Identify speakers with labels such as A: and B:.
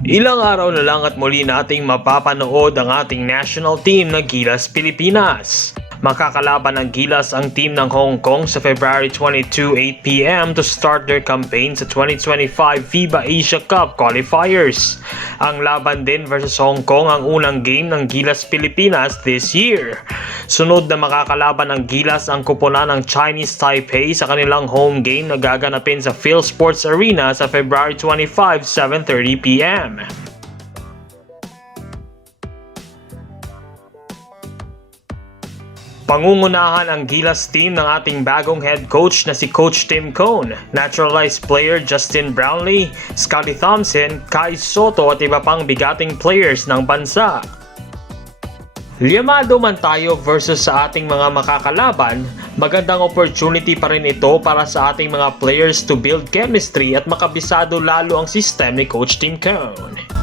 A: Ilang araw na lang at muli nating mapapanood ang ating national team na Gilas Pilipinas. Makakalaban ng Gilas ang team ng Hong Kong sa February 22, 8pm to start their campaign sa 2025 FIBA Asia Cup qualifiers. Ang laban din versus Hong Kong ang unang game ng Gilas Pilipinas this year. Sunod na makakalaban ng Gilas ang kuponan ng Chinese Taipei sa kanilang home game na gaganapin sa Phil Sports Arena sa February 25, 7.30pm. Pangungunahan ang Gilas team ng ating bagong head coach na si Coach Tim Cone, naturalized player Justin Brownlee, Scotty Thompson, Kai Soto at iba pang bigating players ng bansa. Liamado man tayo versus sa ating mga makakalaban, magandang opportunity pa rin ito para sa ating mga players to build chemistry at makabisado lalo ang system ni Coach Tim Cone.